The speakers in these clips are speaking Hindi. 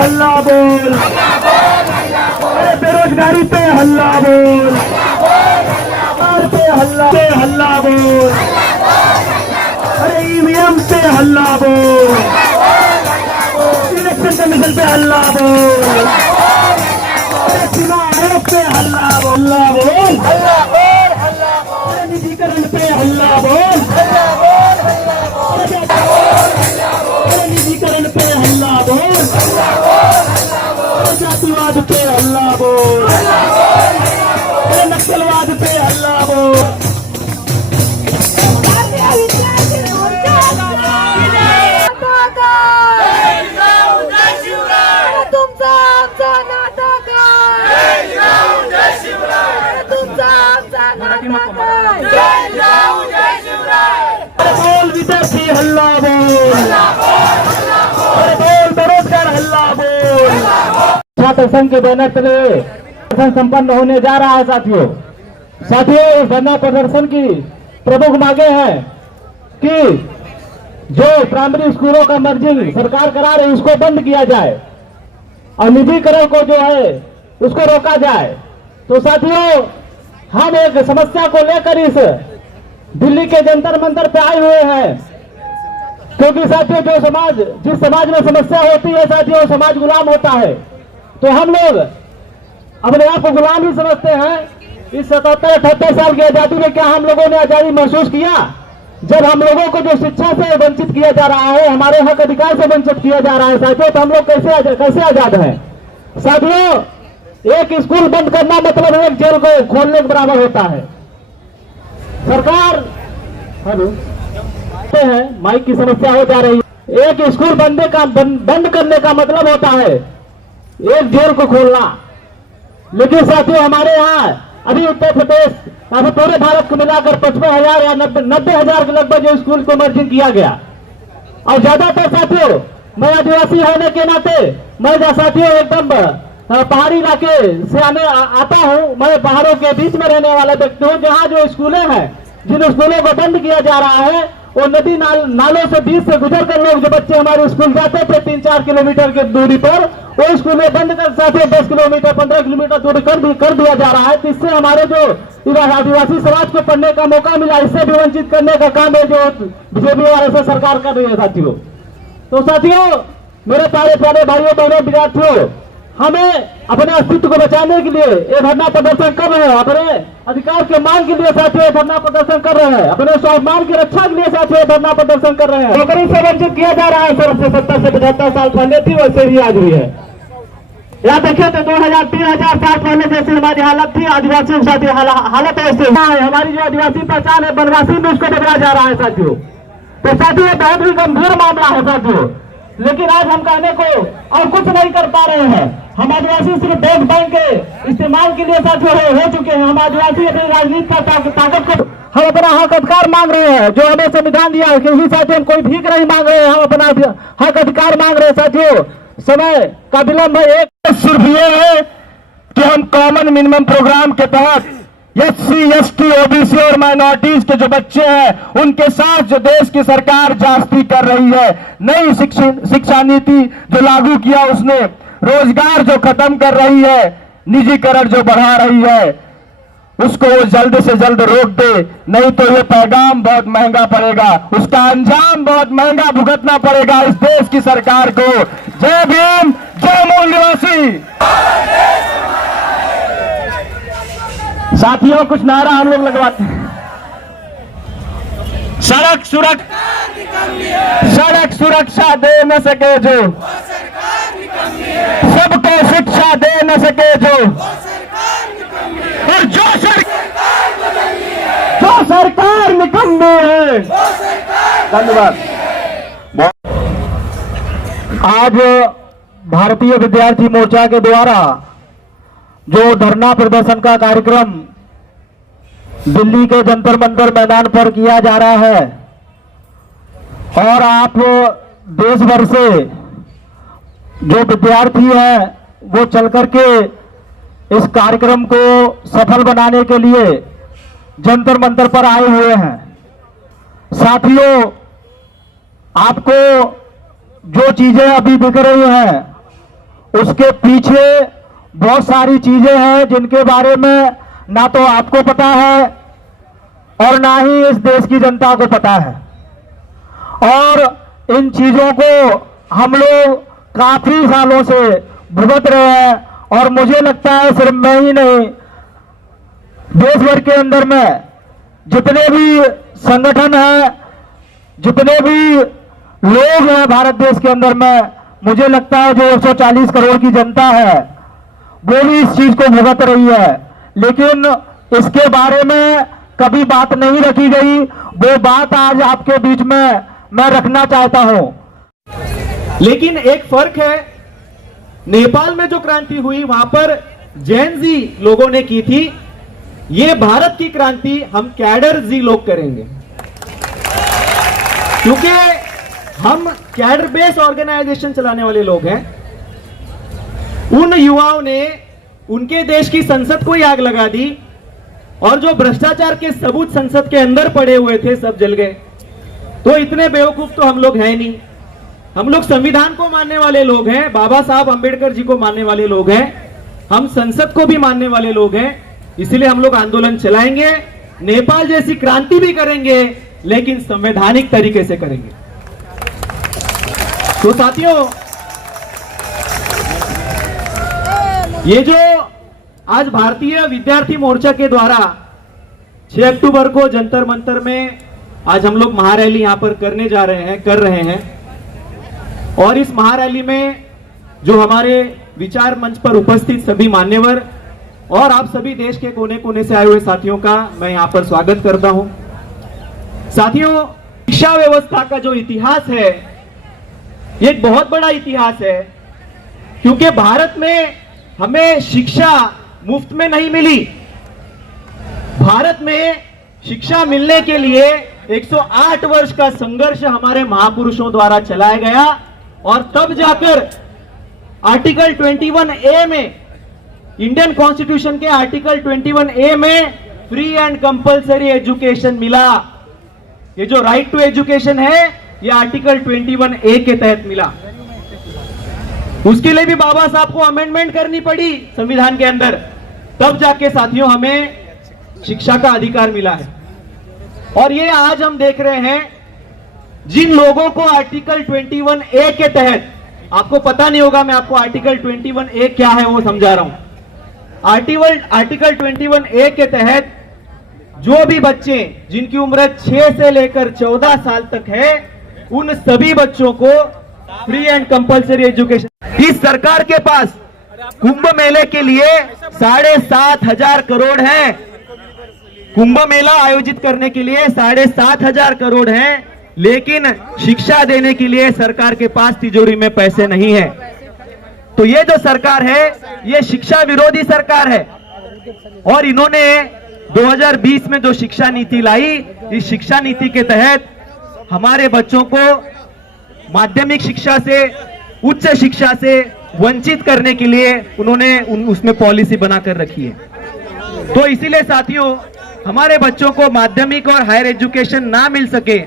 हल्ला बोल, अरे बेरोजगारी पे हल्ला बोल, पे हल्ला बोल, अरे ईवीएम पे हल्ला बोल, इलेक्शन कमीशन पे हल्ला बोल, चुनाव आयोग पे हल्ला बोल, निजीकरण पे हल्ला बोल, निजीकरण पे हल्ला बोल, जातिवाद पे हल्ला बोल, नक्सलवाद पे हल्ला बोल। तुमचा आमचा नाता काय, तुमचा आमचा नाता काय, बोल विद्यार्थी हल्ला बोल, बोल बेरोजगार हल्ला बोल। छात्र संघ के बैनर तले संपन्न होने जा रहा है। साथियों इस धरना प्रदर्शन की प्रमुख मांगे हैं कि जो प्राइमरी स्कूलों का मर्जिंग सरकार करा रही है उसको बंद किया जाए और निजीकरण को जो है उसको रोका जाए। तो साथियों हम एक समस्या को लेकर इस दिल्ली के जंतर मंतर पे आए हुए हैं, क्योंकि साथियों जिस समाज में समस्या होती है साथियों समाज गुलाम होता है। तो हम लोग अपने आप को गुलाम ही समझते हैं। इस 77-78 साल की आजादी में क्या हम लोगों ने आजादी महसूस किया? जब हम लोगों को जो शिक्षा से वंचित किया जा रहा है, हमारे हक अधिकार से वंचित किया जा रहा है साथियों, तो हम लोग कैसे आजाद हैं? साथियों एक स्कूल बंद करना मतलब एक जेल को खोलने के बराबर होता है। सरकार है माइक की समस्या हो जा रही है। एक स्कूल बंद करने का मतलब होता है एक जेल को खोलना। लेकिन साथियों हमारे यहाँ अभी उत्तर प्रदेश अभी पूरे भारत को मिलाकर 55,000 या 90,000 के लगभग जो स्कूल को मर्जिंग किया गया। और ज्यादातर साथियों मैं आदिवासी होने के नाते मैं साथियों एकदम पहाड़ी इलाके से आता हूँ। मैं पहाड़ों के बीच में रहने वाला व्यक्ति हूँ। जहाँ जो स्कूलें हैं जिन स्कूलों को बंद किया जा रहा है वो नदी नालों से बीच से गुजर कर लोग जो बच्चे हमारे स्कूल जाते थे 3-4 किलोमीटर की दूरी पर, वो स्कूलें बंद कर साथियों 10 किलोमीटर 15 किलोमीटर दूरी कर दिया जा रहा है। तो इससे हमारे जो आदिवासी समाज को पढ़ने का मौका मिला, इससे भी वंचित करने का काम है जो बीजेपी और सरकार कर रही है साथियों। तो साथियों मेरे प्यारे भाइयों बहनों विद्यार्थियों, हमें अपने अस्तित्व को बचाने के लिए ये धरना प्रदर्शन कर रहे हैं। अपने अधिकार के मांग के लिए साथियों धरना प्रदर्शन कर रहे हैं। अपने स्वाभिमान की रक्षा के लिए साथियों धरना प्रदर्शन कर रहे हैं। नौकरी से वंचित किया जा रहा है। सर 70 से 75 साल पहले थी वैसे ही आज हुई है। यहाँ देखिए तो 2000-3000 साल पहले जैसे हमारी हालत थी आदिवासियों के साथ हालत ऐसे हमारी जो आदिवासी पहचान है वनवासी में उसको बदला जा रहा है साथियों। तो साथियों बहुत ही गंभीर मामला है साथियों। लेकिन आज हम कहने को और कुछ नहीं कर पा रहे हैं। हम आदिवासी सिर्फ वोट बैंक के इस्तेमाल के लिए साथियों हो चुके हैं। हम आदिवासी अपनी राजनीति का ताकत को हम अपना हक अधिकार मांग रहे हैं जो हमें संविधान दिया है। क्योंकि साथियों हम कोई भीख नहीं मांग रहे हैं, हम अपना हक अधिकार मांग रहे हैं साथियों। समय का विलंब है। एक सिर्फ ये है कि हम कॉमन मिनिमम प्रोग्राम के तहत SC, ST, OBC और माइनॉरिटीज के जो बच्चे हैं उनके साथ जो देश की सरकार जास्ती कर रही है, नई शिक्षा नीति जो लागू किया उसने, रोजगार जो खत्म कर रही है, निजीकरण जो बढ़ा रही है, उसको वो जल्द से जल्द रोक दे, नहीं तो ये पैगाम बहुत महंगा पड़ेगा, उसका अंजाम बहुत महंगा भुगतना पड़ेगा इस देश की सरकार को। जय भीम, जय मूल निवासी। साथियों कुछ नारा हम लोग लगवाते हैं। सड़क सुरक्षा दे न सके जो, सबको शिक्षा दे न सके जो, और जो सरकार निकम्मी है। धन्यवाद। आज भारतीय विद्यार्थी मोर्चा के द्वारा जो धरना प्रदर्शन का कार्यक्रम दिल्ली के जंतर मंतर मैदान पर किया जा रहा है और आप देश भर से जो विद्यार्थी हैं वो चल करके इस कार्यक्रम को सफल बनाने के लिए जंतर मंतर पर आए हुए हैं। साथियों आपको जो चीजें अभी दिख रही हैं उसके पीछे बहुत सारी चीजें हैं जिनके बारे में ना तो आपको पता है और ना ही इस देश की जनता को पता है। और इन चीजों को हम लोग काफी सालों से भुगत रहे हैं और मुझे लगता है सिर्फ मैं ही नहीं, देश भर के अंदर में जितने भी संगठन हैं, जितने भी लोग हैं भारत देश के अंदर में, मुझे लगता है जो 140 करोड़ की जनता है वो भी इस चीज को भुगत रही है, लेकिन इसके बारे में कभी बात नहीं रखी गई। वो बात आज आपके बीच में मैं रखना चाहता हूं। लेकिन एक फर्क है, नेपाल में जो क्रांति हुई वहां पर जैन जी लोगों ने की थी, ये भारत की क्रांति हम कैडर जी लोग करेंगे, क्योंकि हम कैडर बेस ऑर्गेनाइजेशन चलाने वाले लोग हैं। उन युवाओं ने उनके देश की संसद को ही आग लगा दी और जो भ्रष्टाचार के सबूत संसद के अंदर पड़े हुए थे सब जल गए। तो इतने बेवकूफ तो हम लोग हैं नहीं, हम लोग संविधान को मानने वाले लोग हैं, बाबा साहब अंबेडकर जी को मानने वाले लोग हैं, हम संसद को भी मानने वाले लोग हैं। इसलिए हम लोग आंदोलन चलाएंगे, नेपाल जैसी क्रांति भी करेंगे, लेकिन संवैधानिक तरीके से करेंगे। तो साथियों, ये जो आज भारतीय विद्यार्थी मोर्चा के द्वारा 6 अक्टूबर को जंतर मंतर में आज हम लोग महारैली यहां पर कर रहे हैं और इस महारैली में जो हमारे विचार मंच पर उपस्थित सभी मान्यवर और आप सभी देश के कोने कोने से आए हुए साथियों का मैं यहां पर स्वागत करता हूं। साथियों, शिक्षा व्यवस्था का जो इतिहास है ये एक बहुत बड़ा इतिहास है, क्योंकि भारत में हमें शिक्षा मुफ्त में नहीं मिली। भारत में शिक्षा मिलने के लिए 108 वर्ष का संघर्ष हमारे महापुरुषों द्वारा चलाया गया और तब जाकर आर्टिकल 21A में, इंडियन कॉन्स्टिट्यूशन के आर्टिकल 21A में फ्री एंड कंपलसरी एजुकेशन मिला। ये जो राइट टू एजुकेशन है ये आर्टिकल 21A के तहत मिला। उसके लिए भी बाबा साहब को अमेंडमेंट करनी पड़ी संविधान के अंदर, तब जाके साथियों हमें शिक्षा का अधिकार मिला है। और ये आज हम देख रहे हैं जिन लोगों को आर्टिकल 21A के तहत, आपको पता नहीं होगा, मैं आपको आर्टिकल 21A क्या है वो समझा रहा हूं। आर्टिकल 21A के तहत जो भी बच्चे जिनकी उम्र 6 से लेकर 14 साल तक है, उन सभी बच्चों को फ्री एंड कंपलसरी एजुकेशन। इस सरकार के पास कुंभ मेले के लिए 7,500 करोड़ है, कुंभ मेला आयोजित करने के लिए 7,500 करोड़ हैं, लेकिन शिक्षा देने के लिए सरकार के पास तिजोरी में पैसे नहीं है। तो ये जो सरकार है ये शिक्षा विरोधी सरकार है और इन्होंने 2020 में जो शिक्षा नीति लाई, इस शिक्षा नीति के तहत हमारे बच्चों को माध्यमिक शिक्षा से, उच्च शिक्षा से वंचित करने के लिए उन्होंने उसमें पॉलिसी बनाकर रखी है। तो इसीलिए साथियों, हमारे बच्चों को माध्यमिक और हायर एजुकेशन ना मिल सके,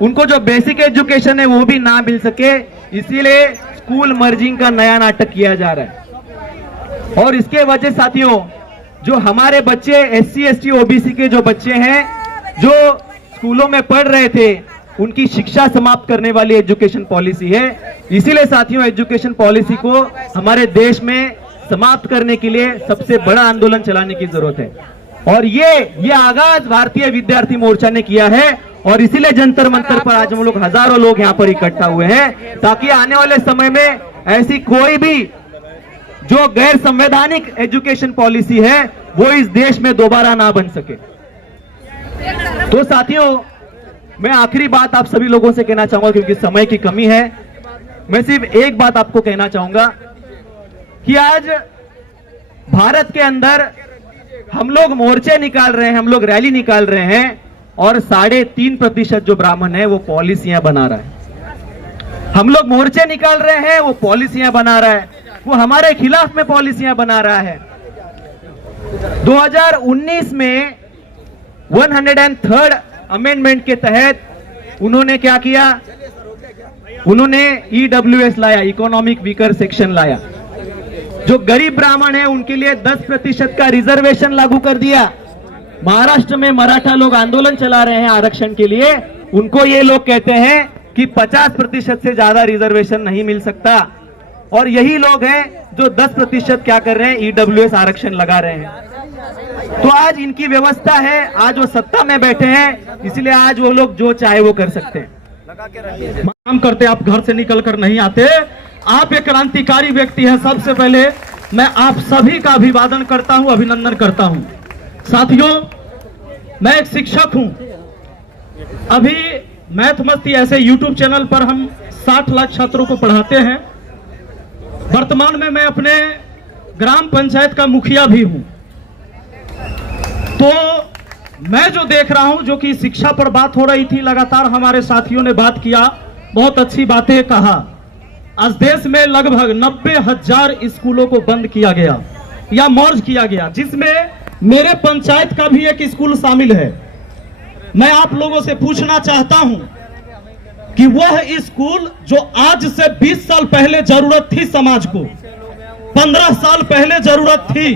उनको जो बेसिक एजुकेशन है वो भी ना मिल सके, इसीलिए स्कूल मर्जिंग का नया नाटक किया जा रहा है। और इसके वजह साथियों, जो हमारे बच्चे SC ST OBC के जो बच्चे हैं, जो स्कूलों में पढ़ रहे थे, उनकी शिक्षा समाप्त करने वाली एजुकेशन पॉलिसी है। इसीलिए साथियों, एजुकेशन पॉलिसी को हमारे देश में समाप्त करने के लिए सबसे बड़ा आंदोलन चलाने की जरूरत है और ये आगाज भारतीय विद्यार्थी मोर्चा ने किया है और इसीलिए जंतर मंतर पर आज हम लोग हजारों लोग यहाँ पर इकट्ठा हुए हैं, ताकि आने वाले समय में ऐसी कोई भी जो गैर संवैधानिक एजुकेशन पॉलिसी है वो इस देश में दोबारा ना बन सके। तो साथियों, मैं आखिरी बात आप सभी लोगों से कहना चाहूंगा, क्योंकि समय की कमी है, मैं सिर्फ एक बात आपको कहना चाहूंगा कि आज भारत के अंदर हम लोग मोर्चे निकाल रहे हैं, हम लोग रैली निकाल रहे हैं और 3.5% जो ब्राह्मण है वो पॉलिसियां बना रहा है। हम लोग मोर्चे निकाल रहे हैं, वो पॉलिसियां बना रहा है, वो हमारे खिलाफ में पॉलिसियां बना रहा है। 2019 में 103rd अमेंडमेंट के तहत उन्होंने क्या किया, उन्होंने EWS लाया, इकोनॉमिक वीकर सेक्शन लाया। जो गरीब ब्राह्मण है उनके लिए 10% का रिजर्वेशन लागू कर दिया। महाराष्ट्र में मराठा लोग आंदोलन चला रहे हैं आरक्षण के लिए, उनको ये लोग कहते हैं कि 50% से ज्यादा रिजर्वेशन नहीं मिल सकता, और यही लोग हैं जो 10% क्या कर रहे हैं, ईडब्ल्यूएस आरक्षण लगा रहे हैं। तो आज इनकी व्यवस्था है, आज वो सत्ता में बैठे हैं, इसलिए आज वो लोग जो चाहे वो कर सकते हैं। काम करते आप घर से निकल कर नहीं आते, आप एक क्रांतिकारी व्यक्ति हैं। सबसे पहले मैं आप सभी का अभिवादन करता हूं, अभिनंदन करता हूं। साथियों, मैं एक शिक्षक हूं। अभी मैथ मस्ती ऐसे यूट्यूब चैनल पर हम 60 लाख छात्रों को पढ़ाते हैं। वर्तमान में मैं अपने ग्राम पंचायत का मुखिया भी हूं। तो मैं जो देख रहा हूं, जो कि शिक्षा पर बात हो रही थी, लगातार हमारे साथियों ने बात किया, बहुत अच्छी बातें कहा। आज देश में लगभग 90,000 स्कूलों को बंद किया गया या मर्ज किया गया, जिसमें मेरे पंचायत का भी एक स्कूल शामिल है। मैं आप लोगों से पूछना चाहता हूं कि वह स्कूल जो आज से 20 साल पहले जरूरत थी समाज को, 15 साल पहले जरूरत थी,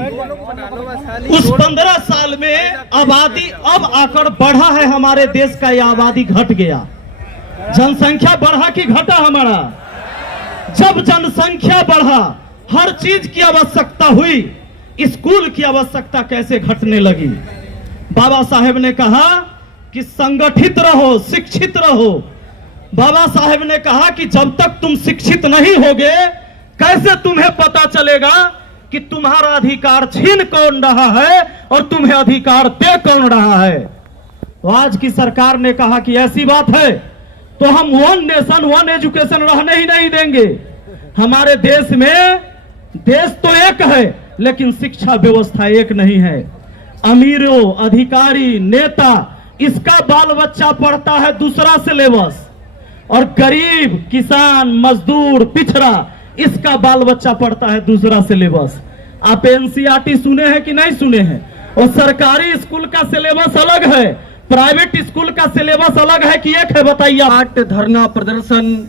उस 15 साल में आबादी अब आकर बढ़ा है हमारे देश का, यह आबादी घट गया। जनसंख्या बढ़ा कि घटा हमारा? जब जनसंख्या बढ़ा, हर चीज की आवश्यकता हुई, स्कूल की आवश्यकता कैसे घटने लगी? बाबा साहेब ने कहा कि संगठित रहो, शिक्षित रहो। बाबा साहेब ने कहा कि जब तक तुम शिक्षित नहीं होगे, कैसे तुम्हें पता चलेगा कि तुम्हारा अधिकार छीन कौन रहा है और तुम्हें अधिकार दे कौन रहा है? तो आज की सरकार ने कहा कि ऐसी बात है तो हम वन नेशन वन एजुकेशन रहने ही नहीं देंगे। हमारे देश में, देश तो एक है लेकिन शिक्षा व्यवस्था एक नहीं है। अमीरों, अधिकारी, नेता, इसका बाल बच्चा पढ़ता है दूसरा सिलेबस, और गरीब, किसान, मजदूर, पिछड़ा, इसका बाल बच्चा पढ़ता है दूसरा सिलेबस। आप एनसीईआरटी सुने हैं कि नहीं सुने हैं? और सरकारी स्कूल का सिलेबस अलग है, प्राइवेट स्कूल का सिलेबस अलग है कि एक है? बताइए। 8 धरना प्रदर्शन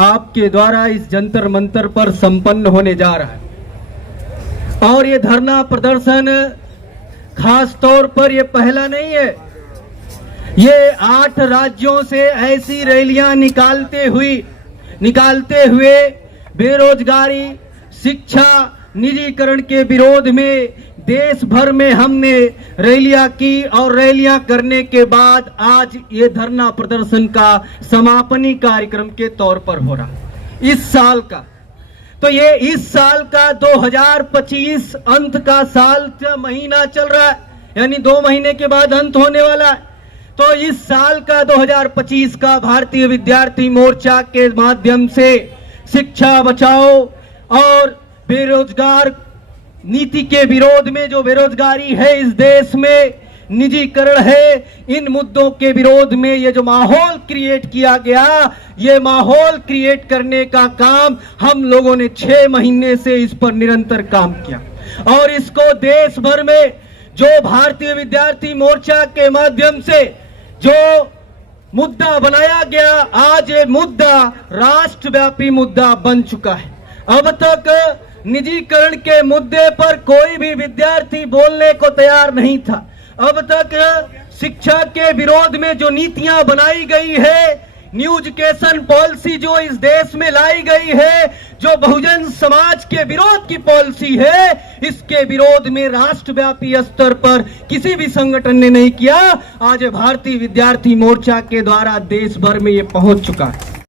आपके द्वारा इस जंतर मंतर पर संपन्न होने जा रहा है, और ये धरना प्रदर्शन खास तौर पर ये पहला नहीं है। ये 8 राज्यों से ऐसी रैलियां निकालते हुए बेरोजगारी, शिक्षा निजीकरण के विरोध में देश भर में हमने रैलियां की, और रैलियां करने के बाद आज ये धरना प्रदर्शन का समापनी कार्यक्रम के तौर पर हो रहा इस साल का। तो ये इस साल का 2025 अंत का साल महीना चल रहा है, यानी 2 महीने के बाद अंत होने वाला है। तो इस साल का 2025 का भारतीय विद्यार्थी मोर्चा के माध्यम से शिक्षा बचाओ और बेरोजगार नीति के विरोध में, जो बेरोजगारी है इस देश में, निजीकरण है, इन मुद्दों के विरोध में ये जो माहौल क्रिएट किया गया, ये माहौल क्रिएट करने का काम हम लोगों ने 6 महीने से इस पर निरंतर काम किया। और इसको देश भर में जो भारतीय विद्यार्थी मोर्चा के माध्यम से जो मुद्दा बनाया गया, आज ये मुद्दा राष्ट्रव्यापी मुद्दा बन चुका है। अब तक निजीकरण के मुद्दे पर कोई भी विद्यार्थी बोलने को तैयार नहीं था। अब तक शिक्षा के विरोध में जो नीतियां बनाई गई है, न्यू एजुकेशन पॉलिसी जो इस देश में लाई गई है, जो बहुजन समाज के विरोध की पॉलिसी है, इसके विरोध में राष्ट्रव्यापी स्तर पर किसी भी संगठन ने नहीं किया। आज भारतीय विद्यार्थी मोर्चा के द्वारा देश भर में ये पहुंच चुका है।